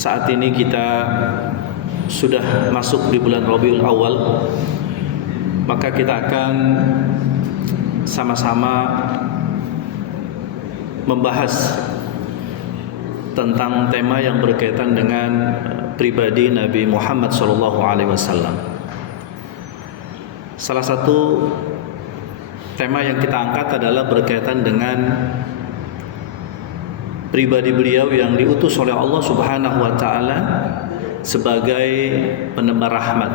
Saat ini kita sudah masuk di bulan Rabiul Awal, maka kita akan sama-sama membahas tentang tema yang berkaitan dengan pribadi Nabi Muhammad SAW. Salah satu tema yang kita angkat adalah berkaitan dengan pribadi beliau yang diutus oleh Allah Subhanahu wa taala sebagai penebar rahmat,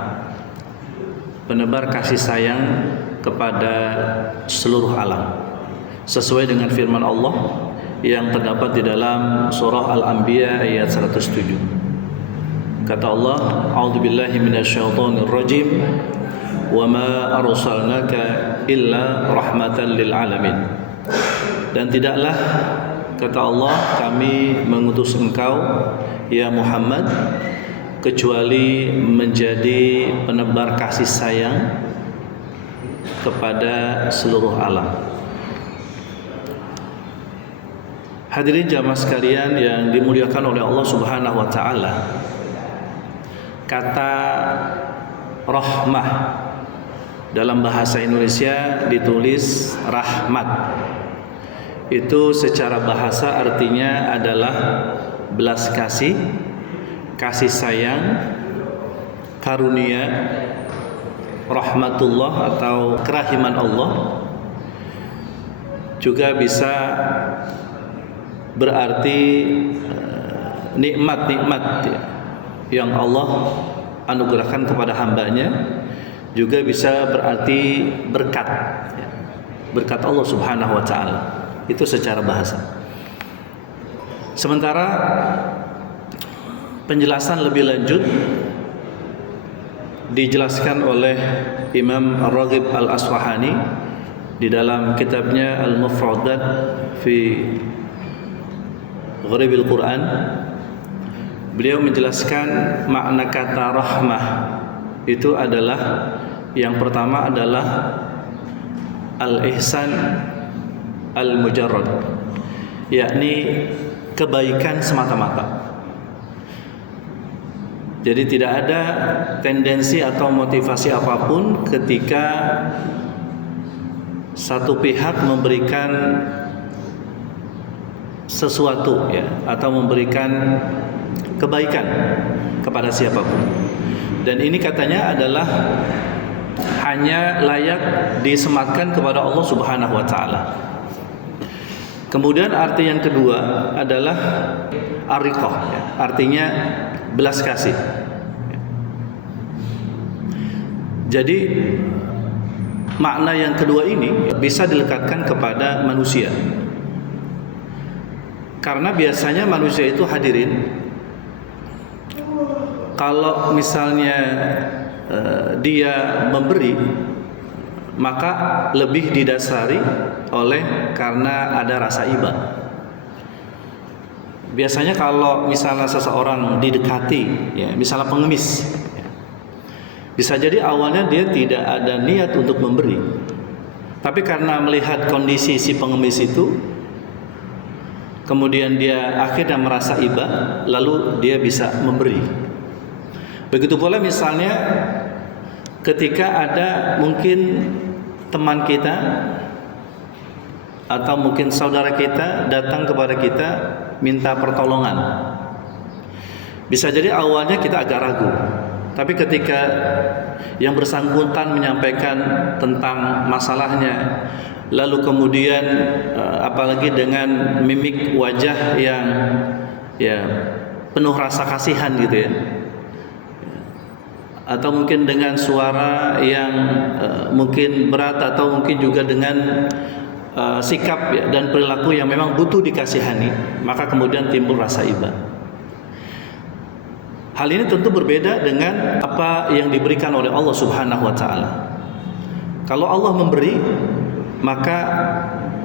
penebar kasih sayang kepada seluruh alam, sesuai dengan firman Allah yang terdapat di dalam surah Al-Anbiya ayat 107. Kata Allah, a'udzubillahi minasyaitonir rajim, wa ma arsalnaka illa rahmatan lil alamin. Dan tidaklah, kata Allah, kami mengutus engkau ya Muhammad kecuali menjadi penebar kasih sayang kepada seluruh alam. Hadirin jamaah sekalian yang dimuliakan oleh Allah Subhanahu wa taala, kata rahmah dalam bahasa Indonesia ditulis rahmat. Itu secara bahasa artinya adalah belas kasih, kasih sayang, karunia, rahmatullah atau kerahiman Allah. Juga bisa berarti nikmat-nikmat yang Allah anugerahkan kepada hambanya. Juga bisa berarti berkat, berkat Allah Subhanahu wa taala. Itu secara bahasa. Sementara penjelasan lebih lanjut dijelaskan oleh Imam Ar-Raghib Al-Asfahani di dalam kitabnya Al-Mufradat fi Gharibil Quran. Beliau menjelaskan makna kata rahmah itu adalah, yang pertama adalah al-ihsan al-mujarrad, yakni kebaikan semata-mata. Jadi tidak ada tendensi atau motivasi apapun ketika satu pihak memberikan sesuatu atau memberikan kebaikan kepada siapapun. Dan ini katanya adalah hanya layak disematkan kepada Allah Subhanahu wa taala. Kemudian arti yang kedua adalah ariqah, artinya belas kasih. Jadi makna yang kedua ini bisa dilekatkan kepada manusia. Karena biasanya manusia itu, hadirin, kalau misalnya dia memberi, maka lebih didasari oleh karena ada rasa iba. Biasanya kalau misalnya seseorang didekati, misalnya pengemis, bisa jadi awalnya dia tidak ada niat untuk memberi, tapi karena melihat kondisi si pengemis itu, kemudian dia akhirnya merasa iba, lalu dia bisa memberi. Begitu pula misalnya ketika ada mungkin teman kita atau mungkin saudara kita datang kepada kita minta pertolongan. Bisa jadi awalnya kita agak ragu, tapi ketika yang bersangkutan menyampaikan tentang masalahnya, lalu kemudian apalagi dengan mimik wajah yang penuh rasa kasihan gitu atau mungkin dengan suara yang mungkin berat, atau mungkin juga dengan sikap dan perilaku yang memang butuh dikasihani, maka kemudian timbul rasa iba. Hal ini tentu berbeda dengan apa yang diberikan oleh Allah Subhanahu wa taala. Kalau Allah memberi, maka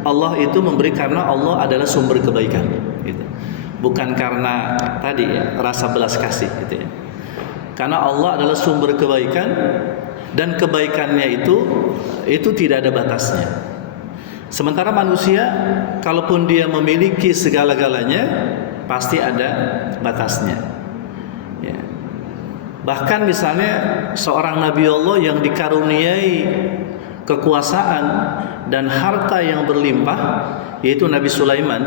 Allah itu memberi karena Allah adalah sumber kebaikan, gitu. Bukan karena tadi rasa belas kasih, gitu. Karena Allah adalah sumber kebaikan, dan kebaikannya itu tidak ada batasnya. Sementara manusia, kalaupun dia memiliki segala-galanya, pasti ada batasnya. Bahkan misalnya seorang Nabi Allah yang dikaruniai kekuasaan dan harta yang berlimpah, yaitu Nabi Sulaiman,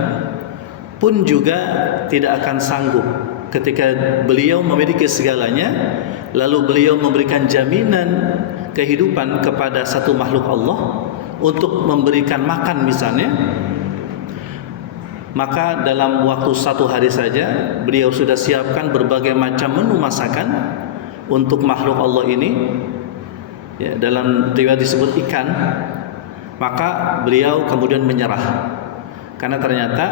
pun juga tidak akan sanggup ketika beliau memiliki segalanya, lalu beliau memberikan jaminan kehidupan kepada satu makhluk Allah untuk memberikan makan misalnya, maka dalam waktu 1 hari saja beliau sudah siapkan berbagai macam menu masakan untuk makhluk Allah ini. Ya, dalam riwayat disebut ikan. Maka beliau kemudian menyerah karena ternyata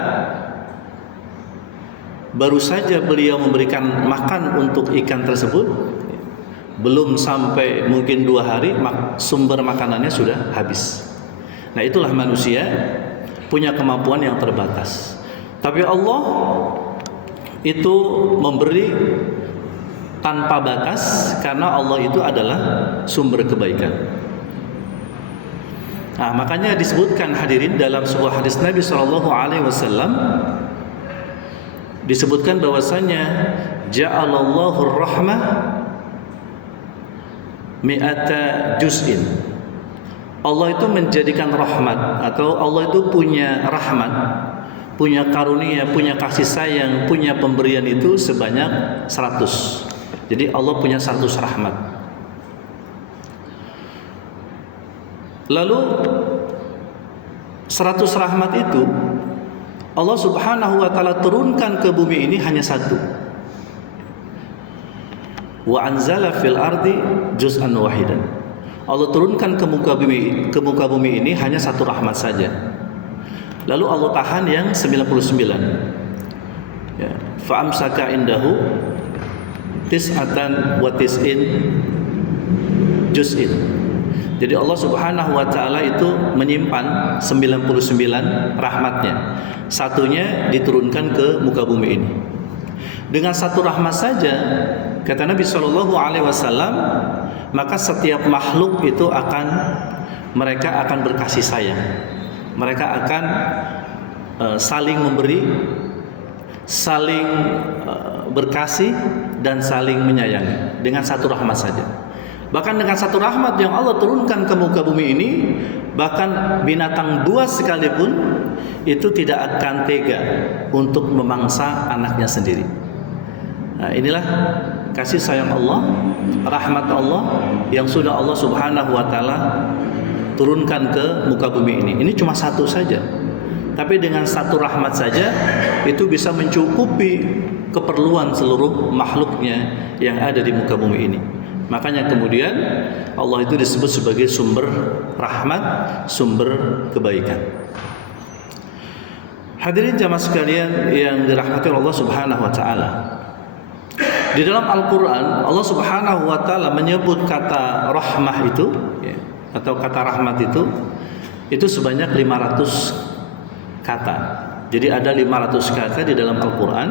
baru saja beliau memberikan makan untuk ikan tersebut, belum sampai mungkin 2 hari sumber makanannya sudah habis. Nah, itulah manusia punya kemampuan yang terbatas. Tapi Allah itu memberi tanpa batas karena Allah itu adalah sumber kebaikan. Nah, makanya disebutkan hadirin dalam sebuah hadis Nabi SAW disebutkan bahwasanya ja'alallahu ar-rahmah mi'ata juz'in. Allah itu menjadikan rahmat, atau Allah itu punya rahmat, punya karunia, punya kasih sayang, punya pemberian itu sebanyak 100. Jadi Allah punya 100 rahmat. Lalu 100 rahmat itu Allah Subhanahu wa taala turunkan ke bumi ini hanya 1. Wa anzala fil ardi juz'an wahidan. Allah turunkan ke muka bumi ini hanya 1 rahmat saja. Lalu Allah tahan yang 99. Ya, fa amsaka indahu tis'atan wa tis'in juz'in. Jadi Allah Subhanahu wa taala itu menyimpan 99 rahmatnya. Satunya diturunkan ke muka bumi ini. Dengan 1 rahmat saja, kata Nabi sallallahu alaihi wasallam, maka setiap makhluk itu mereka akan berkasih sayang. Mereka akan saling memberi, saling berkasih dan saling menyayangi dengan 1 rahmat saja. Bahkan dengan 1 rahmat yang Allah turunkan ke muka bumi ini, bahkan binatang buas sekalipun itu tidak akan tega untuk memangsa anaknya sendiri. Nah, inilah kasih sayang Allah, rahmat Allah yang sudah Allah Subhanahu wa taala turunkan ke muka bumi ini. Ini cuma 1 saja. Tapi dengan 1 rahmat saja itu bisa mencukupi keperluan seluruh makhluknya yang ada di muka bumi ini. Makanya kemudian Allah itu disebut sebagai sumber rahmat, sumber kebaikan. Hadirin jamaah sekalian yang dirahmati Allah Subhanahu wa taala. Di dalam Al-Qur'an Allah Subhanahu wa taala menyebut kata rahmah itu, ya, atau kata rahmat itu sebanyak 500 kata. Jadi ada 500 kata di dalam Al-Qur'an,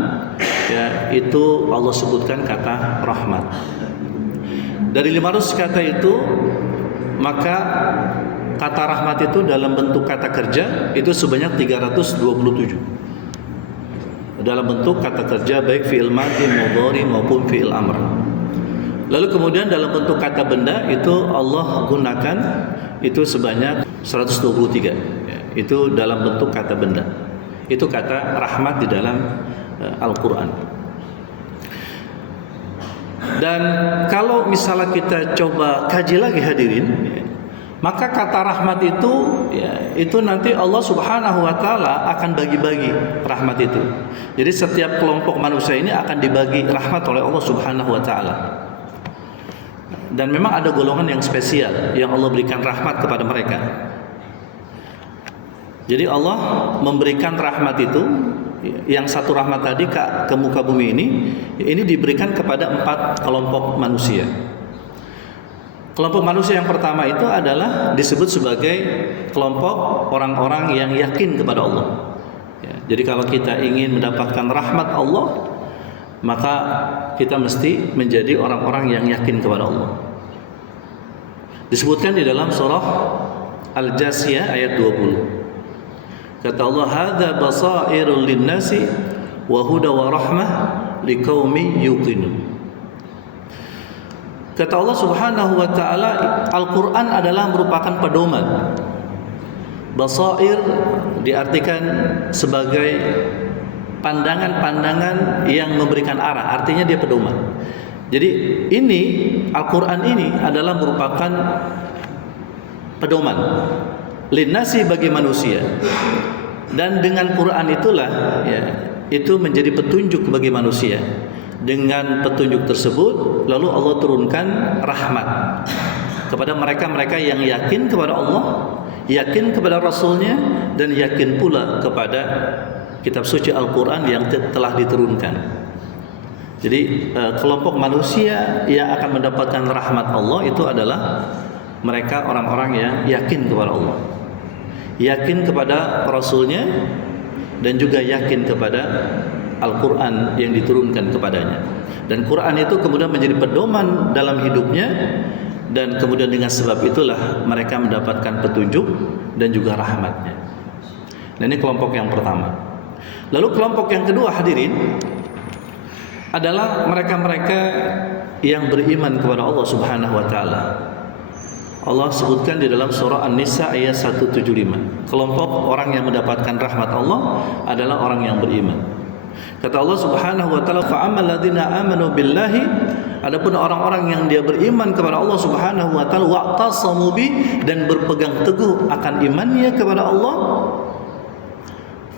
ya, itu Allah sebutkan kata rahmat. Dari 500 kata itu, maka kata rahmat itu dalam bentuk kata kerja itu sebanyak 327. Dalam bentuk kata kerja baik fi'il madhi, mudhari maupun fi'il amr. Lalu kemudian dalam bentuk kata benda itu Allah gunakan itu sebanyak 123. Ya, itu dalam bentuk kata benda. Itu kata rahmat di dalam Al-Qur'an. Dan kalau misalnya kita coba kaji lagi hadirin, ya, maka kata rahmat itu, ya, itu nanti Allah Subhanahu wa taala akan bagi-bagi rahmat itu. Jadi setiap kelompok manusia ini akan dibagi rahmat oleh Allah Subhanahu wa taala. Dan memang ada golongan yang spesial yang Allah berikan rahmat kepada mereka. Jadi Allah memberikan rahmat itu, yang 1 rahmat tadi ke muka bumi ini diberikan kepada 4 kelompok manusia. Kelompok manusia yang pertama itu adalah disebut sebagai kelompok orang-orang yang yakin kepada Allah. Ya, jadi kalau kita ingin mendapatkan rahmat Allah, maka kita mesti menjadi orang-orang yang yakin kepada Allah. Disebutkan di dalam surah Al-Jasiyah ayat 20. Kata Allah, "Hadza basairul linnasi wa huda wa rahmah liqaumin yuqinun." Kata Allah Subhanahu wa taala, Al-Qur'an adalah merupakan pedoman. Basair diartikan sebagai pandangan-pandangan yang memberikan arah, artinya dia pedoman. Jadi ini Al-Qur'an ini adalah merupakan pedoman linnasi bagi manusia. Dan dengan Quran itulah ya, itu menjadi petunjuk bagi manusia. Dengan petunjuk tersebut lalu Allah turunkan rahmat kepada mereka-mereka yang yakin kepada Allah, yakin kepada Rasulnya, dan yakin pula kepada kitab suci Al-Quran yang telah diturunkan. Jadi kelompok manusia yang akan mendapatkan rahmat Allah itu adalah mereka orang-orang yang yakin kepada Allah, yakin kepada Rasulnya, dan juga yakin kepada Al-Quran yang diturunkan kepadanya. Dan Quran itu kemudian menjadi pedoman dalam hidupnya, dan kemudian dengan sebab itulah mereka mendapatkan petunjuk dan juga rahmatnya. Nah, ini kelompok yang pertama. Lalu kelompok yang kedua, hadirin, adalah mereka-mereka yang beriman kepada Allah Subhanahu wa taala. Allah sebutkan di dalam surah An-Nisa ayat 175. Kelompok orang yang mendapatkan rahmat Allah adalah orang yang beriman. Kata Allah Subhanahu wa taala, fa'amal ladzina amanu billahi, adapun orang-orang yang dia beriman kepada Allah Subhanahu wa taala, wa'tasamu bi, dan berpegang teguh akan imannya kepada Allah,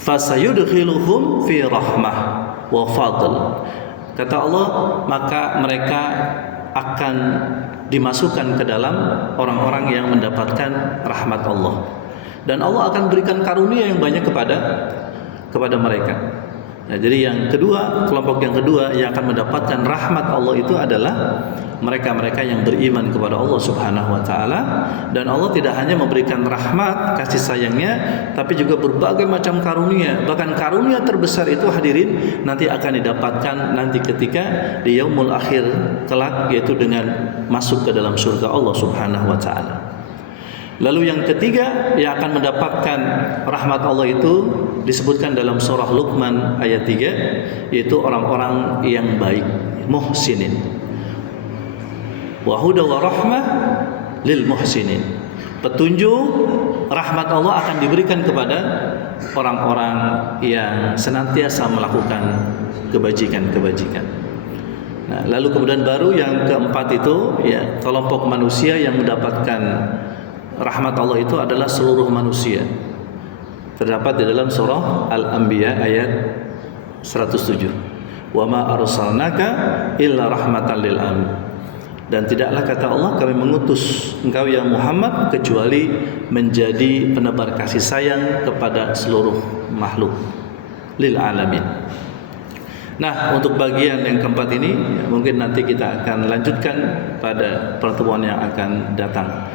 fasayudkhiluhum fi rahmah wa fadl. Kata Allah, maka mereka akan dimasukkan ke dalam orang-orang yang mendapatkan rahmat Allah, dan Allah akan berikan karunia yang banyak kepada mereka. Nah, jadi yang kedua, kelompok yang kedua yang akan mendapatkan rahmat Allah itu adalah mereka-mereka yang beriman kepada Allah Subhanahu wa taala. Dan Allah tidak hanya memberikan rahmat, kasih sayangnya, tapi juga berbagai macam karunia. Bahkan karunia terbesar itu, hadirin, nanti akan didapatkan nanti ketika di yaumul akhir kelak, yaitu dengan masuk ke dalam surga Allah Subhanahu wa taala. Lalu yang ketiga yang akan mendapatkan rahmat Allah itu disebutkan dalam surah Luqman ayat 3, yaitu orang-orang yang baik, muhsinin. Wa huda wa rahmah lil muhsinin. Petunjuk rahmat Allah akan diberikan kepada orang-orang yang senantiasa melakukan kebajikan-kebajikan. Nah, lalu kemudian baru yang keempat itu, ya, kelompok manusia yang mendapatkan rahmat Allah itu adalah seluruh manusia. Terdapat di dalam surah Al-Anbiya ayat 107. Wa ma arsalnaka illa rahmatan lil alamin. Dan tidaklah, kata Allah, kami mengutus engkau ya Muhammad kecuali menjadi penebar kasih sayang kepada seluruh makhluk, lil alamin. Nah, untuk bagian yang keempat ini mungkin nanti kita akan lanjutkan pada pertemuan yang akan datang.